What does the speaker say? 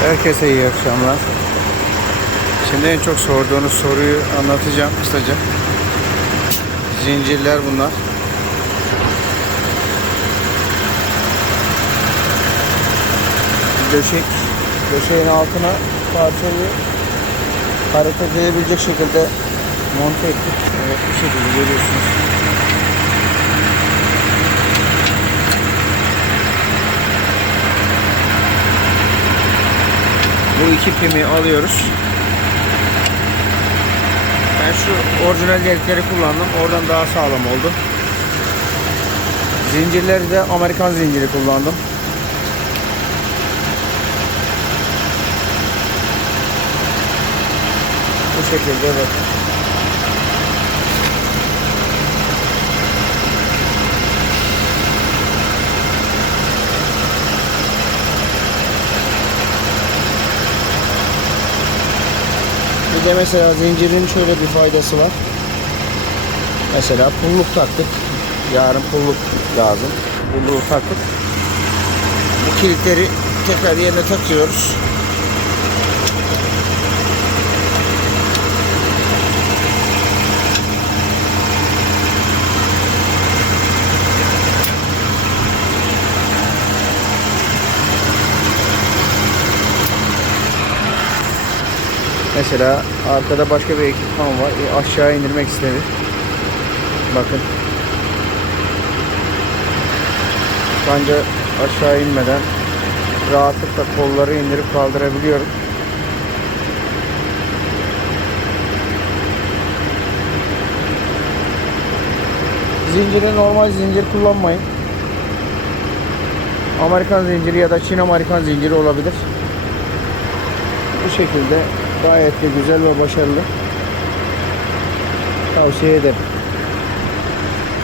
Herkese iyi akşamlar. Şimdi en çok sorduğunuz soruyu anlatacağım kısaca. Zincirler bunlar. Döşek, döşeğin altına parçayı hareketleyebilecek şekilde monte ettik. Evet bu şekilde görüyorsunuz. Bu iki pimi alıyoruz. Ben şu orijinal delikleri kullandım. Oradan daha sağlam oldu. Zincirleri de Amerikan zinciri kullandım. Bu şekilde bakın. De mesela zincirin şöyle bir faydası var. Mesela pulluk taktık. Yarın pulluk lazım. Pulluğu taktık. Bu kilitleri tekrar yerine takıyoruz. Mesela arkada başka bir ekipman var. E, aşağı indirmek istedi. Bakın. Bence aşağı inmeden rahatlıkla kolları indirip kaldırabiliyorum. Zinciri normal zincir kullanmayın. Amerikan zinciri ya da Çin Amerikan zinciri olabilir. Bu şekilde gayet de güzel ve başarılı. Tavsiye ederim.